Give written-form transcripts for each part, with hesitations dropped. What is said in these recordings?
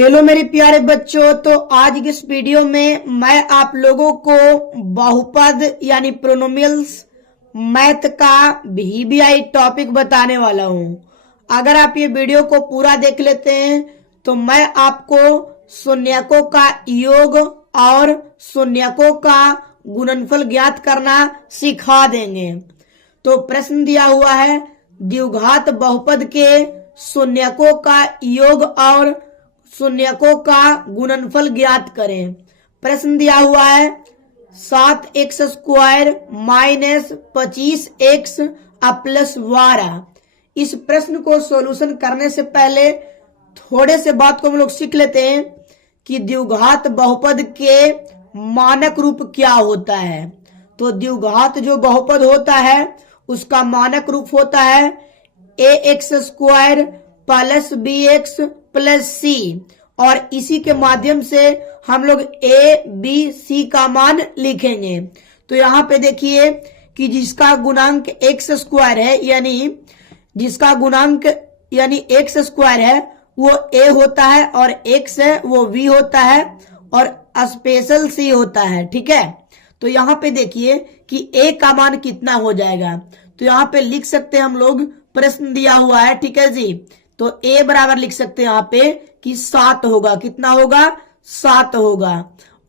Hello मेरे प्यारे बच्चों। तो आज की इस वीडियो में मैं आप लोगों को बहुपद यानी प्रोनोमियल्स मैथ का VBI टॉपिक बताने वाला हूं। अगर आप ये वीडियो को पूरा देख लेते हैं तो मैं आपको शून्यकों का योग और शून्यकों का गुणनफल ज्ञात करना सिखा देंगे। तो प्रश्न दिया हुआ है, द्विघात बहुपद के शून्यकों का योग और शून्यकों का गुणनफल ज्ञात करें। प्रश्न दिया हुआ है 7x square minus 25x plus 12। इस प्रश्न को सॉल्यूशन करने से पहले थोड़े से बात को हम लोग सीख लेते हैं कि द्विघात बहुपद के मानक रूप क्या होता है। तो द्विघात जो बहुपद होता है उसका मानक रूप होता है ax square plus bx plus c, और इसी के माध्यम से हम लोग a b c का मान लिखेंगे। तो यहाँ पे देखिए कि जिसका गुणांक x स्क्वायर है यानी जिसका गुणांक यानी x स्क्वायर है वो a होता है, और x है वो v होता है, और स्पेशल c होता है। ठीक है, तो यहाँ पे देखिए कि a का मान कितना हो जाएगा। तो यहाँ पे लिख सकते हैं हम लोग, प्रश्न दिया हुआ है, ठीक है जी। तो a बराबर लिख सकते हैं यहाँ पे कि 7 होगा। कितना होगा? 7 होगा।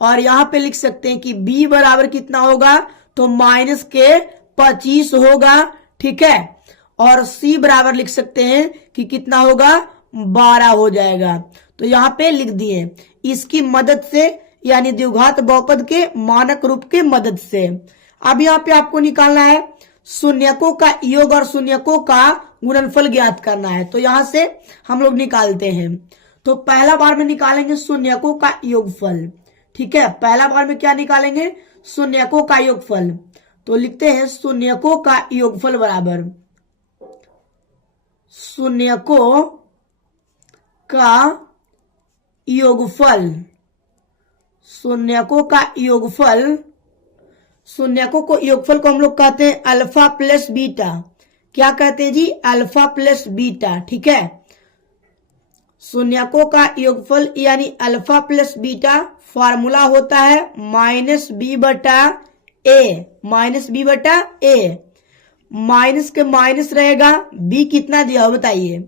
और यहाँ पे लिख सकते हैं कि b बराबर कितना होगा? तो माइनस के 25 होगा। ठीक है, और c बराबर लिख सकते हैं कि कितना होगा? 12 हो जाएगा। तो यहाँ पे लिख दिए इसकी मदद से, यानी द्विघात बहुपद के मानक रूप के मदद से। अब यहाँ पे आपको निकालना है शून्यकों का योग और शून्यकों का गुणनफल ज्ञात करना है। तो यहां से हम लोग निकालते हैं। तो पहला बार में निकालेंगे शून्यकों का योगफल। ठीक है, पहला बार में क्या निकालेंगे? शून्यकों का योगफल। तो लिखते हैं शून्यकों का योगफल बराबर शून्यकों का योगफल। शून्यकों का योगफल, शून्यकों को योगफल को हम लोग कहते हैं अल्फा प्लस बीटा। क्या कहते हैं जी? Alpha plus beta. ठीक है, शून्यकों का योगफल यानी अल्फा प्लस बीटा फार्मूला होता है माइनस बी बटा ए। माइनस बी बटा ए, माइनस के माइनस रहेगा, बी कितना दिया हो बताइए?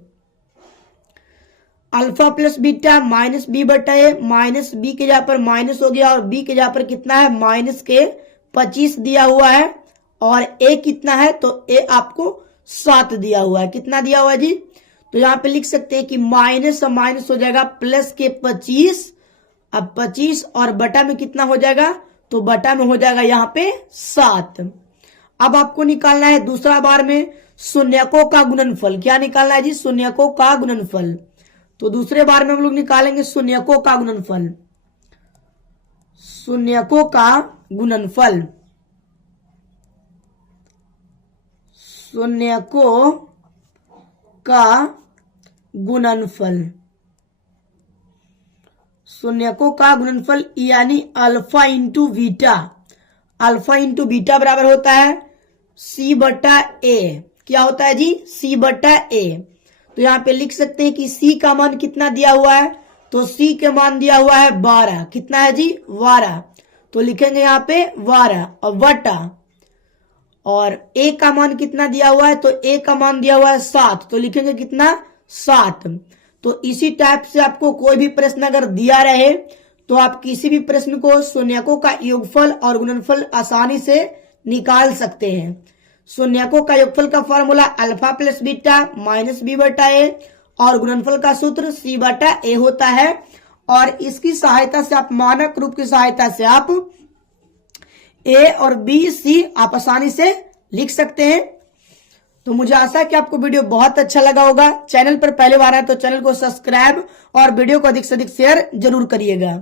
Alpha plus beta minus B बटा ए, माइनस बी के जगह पर माइनस हो गया, और बी के जगह पर कितना है? माइनस के 25 दिया हुआ है, और a कितना है? तो a आपको 7 दिया हुआ है। कितना दिया हुआ है जी? तो यहाँ पे लिख सकते हैं कि माइनस और माइनस हो जाएगा प्लस के 25। अब 25 और बटा में कितना हो जाएगा? तो बटा में हो जाएगा यहाँ पे 7। अब आपको निकालना है दूसरा बार में शून्यकों का गुणनफल। क्या निकालना है जी? शून्यकों का गुणनफल। तो दूसरे बार में हम लोग निकालेंगे शून्यकों का गुणनफल। शून्यकों का गुणनफल, शून्यकों का गुणनफल, शून्यकों का गुणनफल यानी alpha into beta. Alpha into beta बराबर होता है c बटा ए। क्या होता है जी? c बटा ए। तो यहाँ पे लिख सकते हैं कि c का मान कितना दिया हुआ है? तो c के मान दिया हुआ है 12। कितना है जी? 12। तो लिखेंगे यहाँ पे 12 और बटा, और a का मान कितना दिया हुआ है? तो a का मान दिया हुआ है 7। तो लिखेंगे कितना? 7। तो इसी टाइप से आपको कोई भी प्रश्न अगर दिया रहे तो आप किसी भी प्रश्न को शून्यकों का योगफल और गुणनफल आसानी से निकाल सकते हैं। शून्यकों का योगफल का formula alpha plus beta minus B बटा ए, और गुणनफल का सूत्र c बटा ए होता है। और इसकी सहायता से आप, मानक रूप की सहायता से आप a और b c आप आसानी से लिख सकते हैं। तो मुझे आशा है कि आपको वीडियो बहुत अच्छा लगा होगा। चैनल पर पहले बार आए तो चैनल को सब्सक्राइब और वीडियो को अधिक से अधिक शेयर जरूर करिएगा।